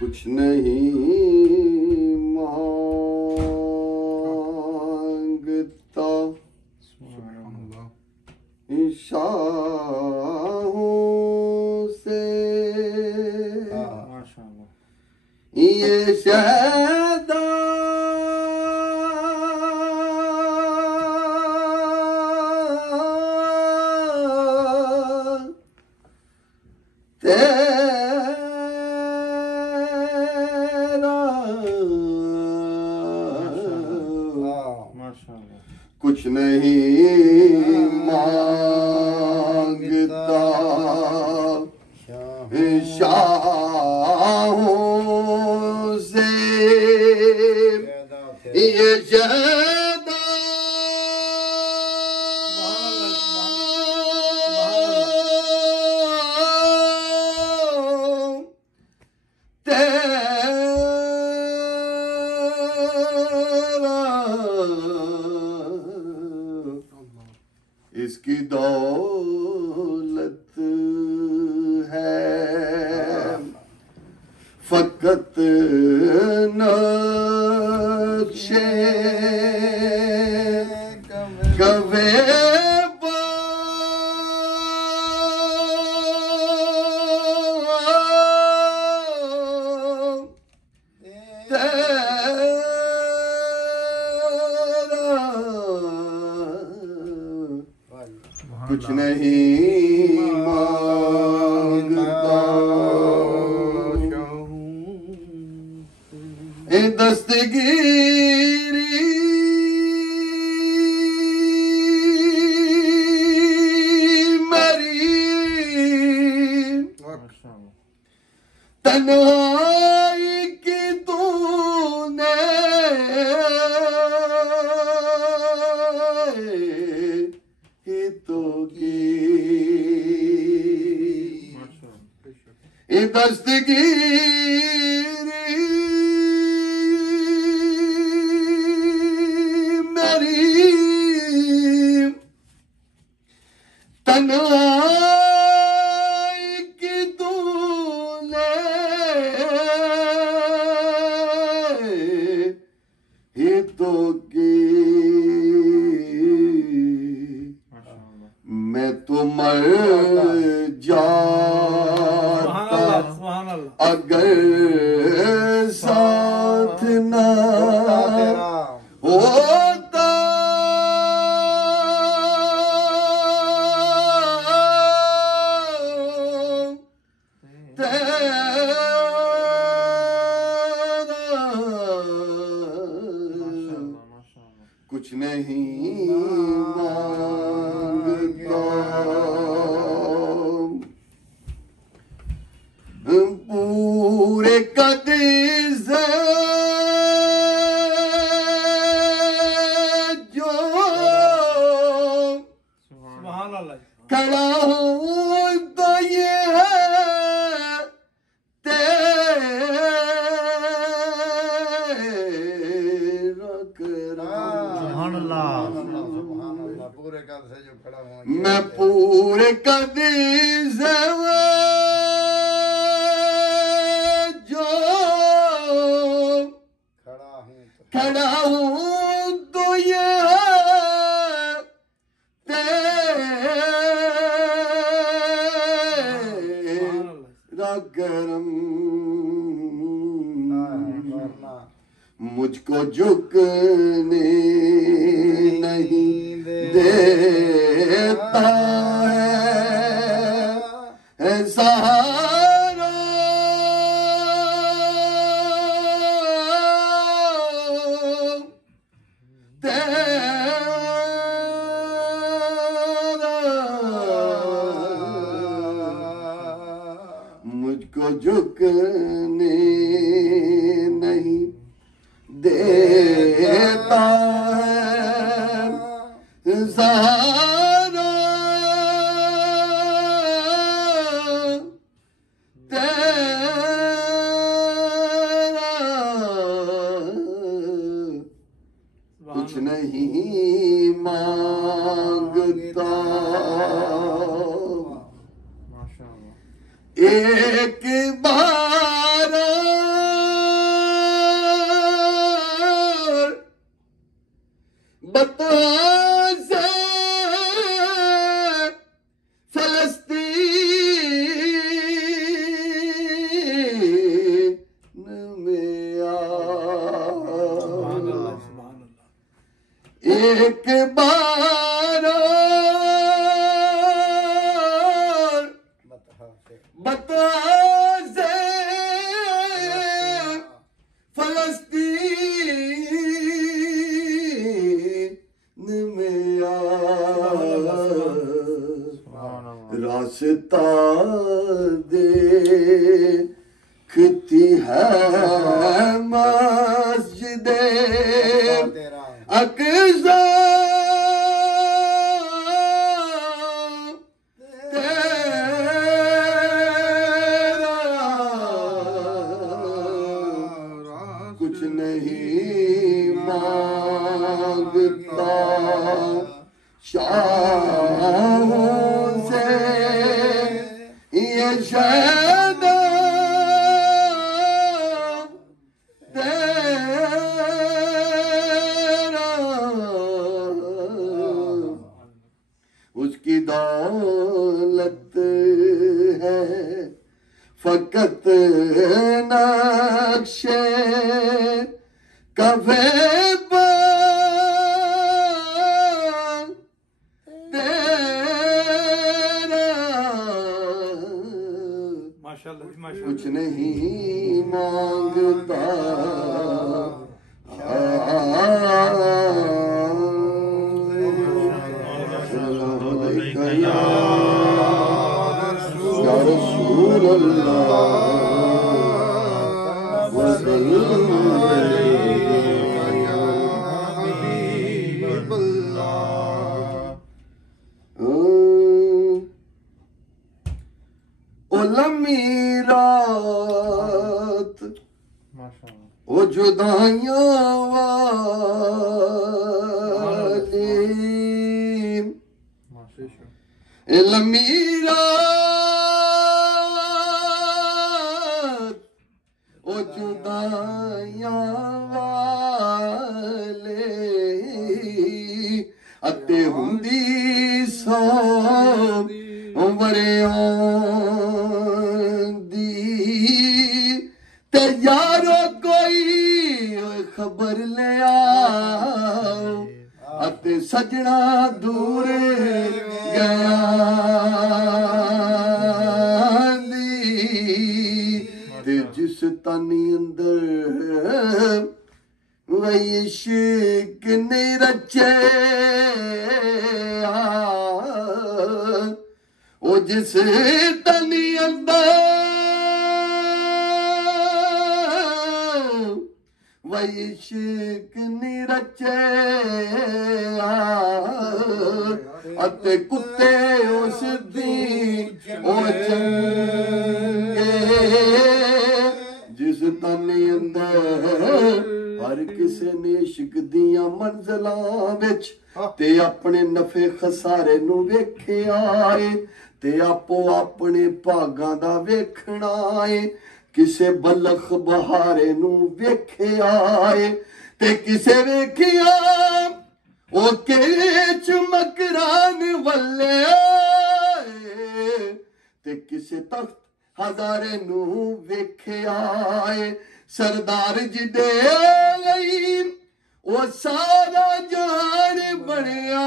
कुछ नहीं मांगता शाहों से ये शहदा कुछ नहीं मांगता शाहों से ये ज़्यादा इसकी दौलत है फकत नक्शे कवे कुछ नहीं मांगता दस्तगीरी मेरी तन्हाई की तूने दस्तगीरी मेरी तन्हाई की तूने ही तो की मैं तो मर जाता अगर साथ ना होता कुछ नहीं मांगता पूरे कदर से जो खड़ा हूँ तो ये है तेरा करम। पूरे कद से जो खड़ा हूँ मैं पूरे कदर से खड़ा हूँ तो ये है तेरा करम। मुझको झुकने नहीं देता है सहारा मुझको झुकने नहीं देता है सहारा तेरा एक बार बता से फलस्तीन में आ, एक बार बता से फलस्तीन में आ, रास्ता देखती है मस्जिदे अक़सा कुछ नहीं मांगता शाहों से ये शायद तेरा उसकी दौलत है फकत नक्शे कफे तेरा कुछ नहीं मांगता या रसूल अल्लाह वसल्लम लमीरात ओ जुदाइयां वाली लमीरात ओ जुदाइयां वाले अते हुंदी सो ते यारो कोई खबर ले आओ अते सजना दूर गया ते जिस तानी अंदर वही इश्क ने रचे ओ जिस तानी अंदर वही इश्क ने रचे अते कुत्ते उस दी ओ चंगे जिस तानी अंदर हर किसे ने इश्क दियां मंजिलां विच ते अपने नफे खसारे नू वेखिया है ते आपो अपने भागां दा वेखना है किसे बलख बहारे नू वेखिया है ते किसे वेखिया ओ के चमकरान वल्ले ते किसे तख्त हजारे नू वेखिया है सरदार जी दे लई ओ सारा जान बनया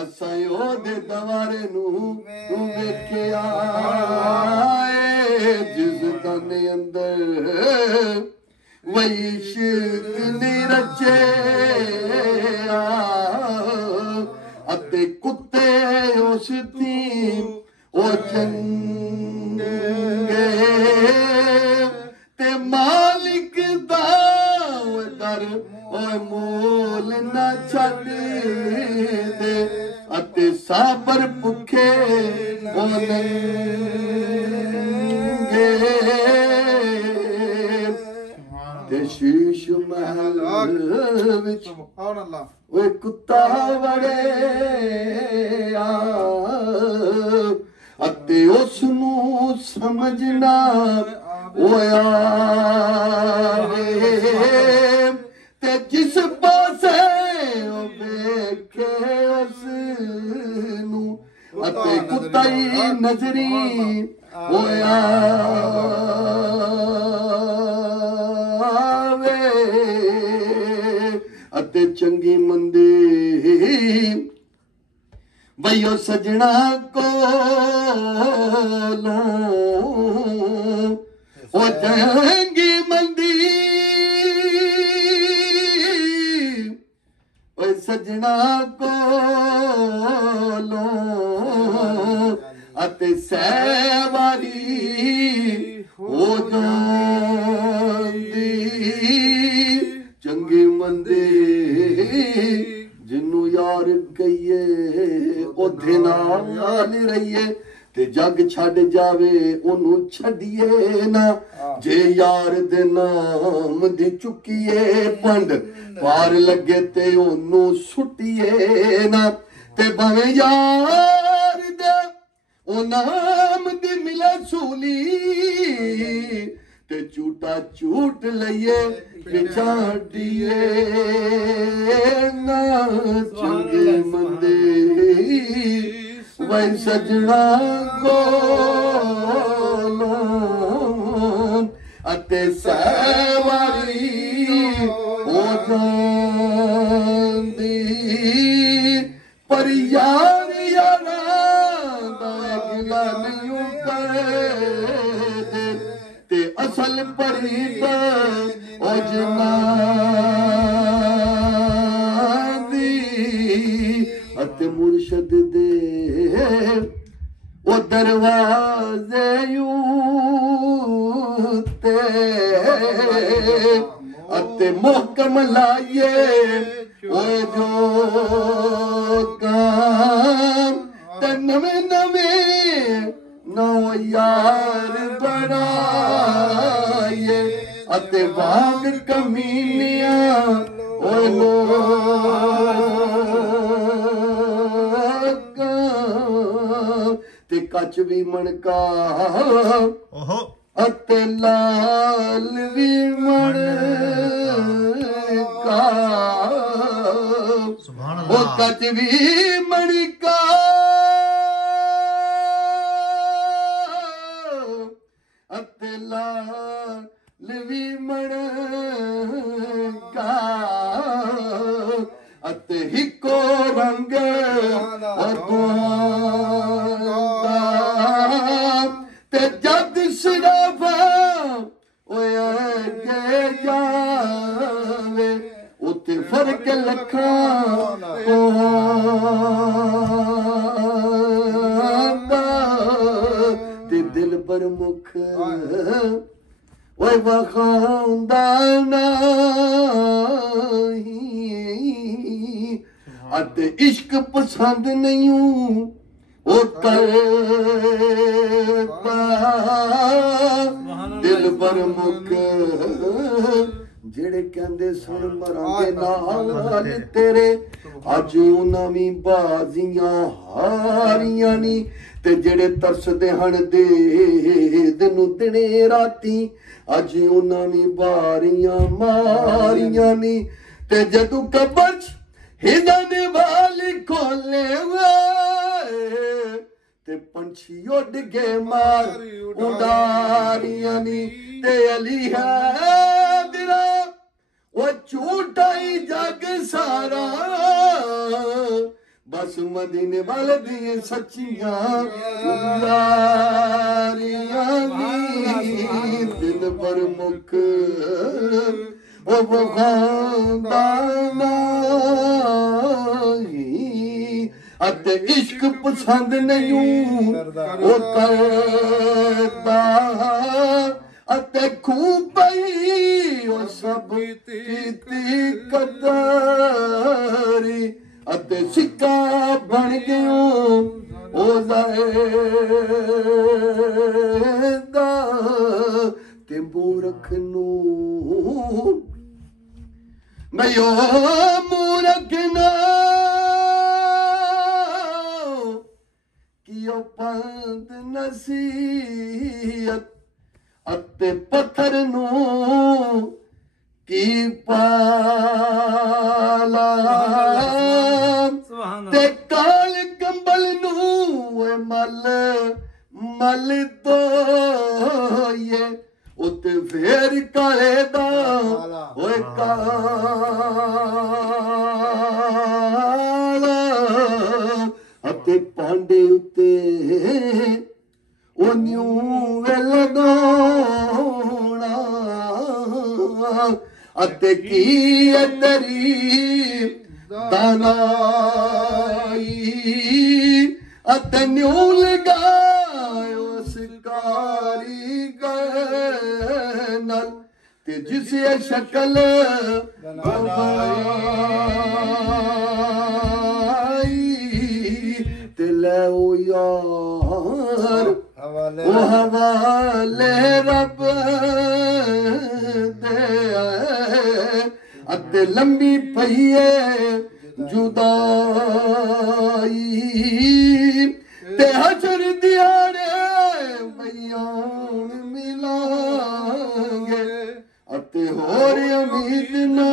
असां ओदे दवारे नू वेखिया जिस ताने अंदर वही इश्क ने रचे अते कुत्ते उस दी ओ चंगे ते मालिक दा दर ओए मोल ना छड्ड दे अते साबर भुखे ओ नंगे ते ਸ਼ੀਸ਼ ਮਹਿਲ ਵਿੱਚ ਸੁਭਾਨ ਅੱਲਾਹ ਓਏ ਕੁੱਤਾ ਵੜਿਆ ਅਤੇ ਉਸ ਨੂੰ ਸਮਝਣਾ ਹੋਇਆ ਤੇ ਜਿਸ ਪਾਸੇ ਉਹ ਵੇਖੇ ਉਸ ਨੂੰ ਅਤੇ ਕੁੱਤਾ ਹੀ ਨਜ਼ਰੀ ਹੋਇਆ ਅਤੇ ਚੰਗੀ ਮੰਦੀ ਬਈਓ ਸਜਣਾ ਕੋਲੋਂ ਉਹ ਚੰਗੀ ਮੰਦੀ ਓਏ ਸਜਣਾ ਕੋਲੋਂ ਅਤੇ ਸਹਿਵਾਰੀ ਹੋ ਜਾਂਦੀ ਚੰਗੀ ਮੰਦੀ ਜਿਹਨੂੰ ਯਾਰ ਕਹੀਏ ਉਹਦੇ ਨਾਲ ਰਹੀਏ ਤੇ ਜੱਗ ਛੱਡ ਜਾਵੇ ਉਹਨੂੰ ਛੱਡੀਏ ਨਾ ਜੇ ਯਾਰ ਦੇ ਨਾਮ ਦੀ ਚੁੱਕੀਏ ਪੰਡ ਪਾਰ ਲੱਗੇ ਤੇ ਉਹਨੂੰ ਸੁੱਟੀਏ ਨਾ ਤੇ ਭਾਵੇਂ ਯਾਰ ਦੇ ਉਹ ਨਾਮ ਦੀ ਮਿਲੇ ਸੂਲੀ ਤੇ ਝੂਟਾ ਝੂਟ ਲਈਏ ਵਿਚਾੜੀਏ ਨਾ ਚੰਗੇ ਮੰਦੇ ਵੈ ਸਜਣਾ ਕੋਲੋਂ ਅਤੇ ਸਵਾਰੀ ਹੋ ਜਾਂਦੀ ਪਰ ਯਾਰ ਯਾਰਾਂ ਦਾ ਗਿਲਾ ਨਹੀਂ ਕਰਦੇ ਤੇ ਅਸਲ ਪਰੀਤ ਉਹ ਜਨਾ ਦੀ ਅਤੇ ਮੁਰਸ਼ਦ ਦੇ ਉਹ ਦਰਵਾਜ਼ੇ ਉੱਤੇ ਅਤੇ ਮੁਹਕਮ ਲਾਈਏ ਓਏ ਜੋ ਕੰਮ ਤੇ ਨਵੇਂ ਨਵੇਂ ਨੋ ਯਾਰ ਬਣਾਈਏ ਅਤੇ ਵਾਂਗ ਕਮੀਨੀਆਂ ਓਏ ਲੋਕਾਂ ਤੇ ਕੱਚ ਵੀ ਮਣਕਾ ਓਹੋ ਅਤੇ ਲਾਲ ਵੀ ਮਣਕਾ ਸੁਭਾਨ ਉਹ ਅੱਲਾਹ ਕੱਚ ਵੀ ਮਣਕਾ ਅਤੇ ਲਾਲ ਵੀ ਮਣਕਾ ਅਤੇ ਇੱਕੋ ਰੰਗ ਤੇ ਜਦ ਸਿਰਫ ਓਏ ਅੱਗੇ ਜਾਵੇ ਉੱਤੇ ਫਰਕ ਲੱਖਾਂ ਦਾ ਤੇ ਦਿਲ ਪਰ ਮੁਖ ਓਏ ਵਖਾਉਂਦਾ ਨਹੀਂ ਅਤੇ ਇਸ਼ਕ ਪਸੰਦ ਨਹੀਂ ਉਹ ਕਰਦਾ ਦਿਲ ਪਰ ਮੁਖ ਜਿਹੜੇ ਕਹਿੰਦੇ ਸੁਣ ਮਰਾਂਗੇ ਨਾਲ ਤੇਰੇ ਅੱਜ ਉਹਨਾਂ ਵੀ ਬਾਜ਼ੀਆਂ ਹਾਰੀਆਂ ਨੀ ਤੇ ਜਿਹੜੇ ਤਰਸਦੇ ਹਨ ਦੇ ਨੂੰ ਦਿਨੇ ਰਾਤੀ ਅੱਜ ਉਹਨਾਂ ਵੀ ਬਾਰੀਆਂ ਮਾਰੀਆਂ ਨੀ ਤੇ ਜਦੋਂ ਕਬਰ ਚ ਹਿੰਦਾਂ ਦੇ ਵਾਲ ਖੋਲੇ ਤੇ ਪੰਛੀ ਉੱਡ ਗਏ ਮਾਰ ਉਡਾਰੀਆਂ ਨੀ ਤੇ ਅਲੀ ਹੈਦਰਾ ਉਹ ਝੂਠਾ ਹੀ ਜਗ ਸਾਰਾ ਬਸ ਮਦੀਨੇ ਵਾਲੇ ਦੀਆਂ ਸੱਚੀਆਂ ਯਾਰੀਆਂ ਨੀ ਦਿਲ ਪਰ ਮੁਖ ਉਹ ਵਖਾਉਂਦਾ ਨਹੀਂ ਅਤੇ ਇਸ਼ਕ ਪਸੰਦ ਨਹੀਂ ਉਹ ਕਰਦਾ ਅਤੇ ਖੂਬ ਪਈ ਉਹ ਸਭ ਕੀਤੀ ਕਦਰੀ ਅਤੇ ਸਿੱਕਾ ਬਣ ਗਿਓ ਉਹ ਜ਼ਾਇਦਾ ते मूरख नू मयो मूरख ना कियो पंद नसीहत अते पत्थर नू की पाला ते काल कंबल नू मल मल दो ये उते फेर काले दा ओए काला अते पांडे उते ओ न्यू लगाउणा अते की तेरी दानाई अते न्यू लगायो शिकारी नल ते जिसे शक्ल बनाई ते ले ओ यार ओ हवाले रब दे अते लंबी पईए जुदाई ते हशर दिहाड़े बयान मिलांगे अते होर उम्मीद ना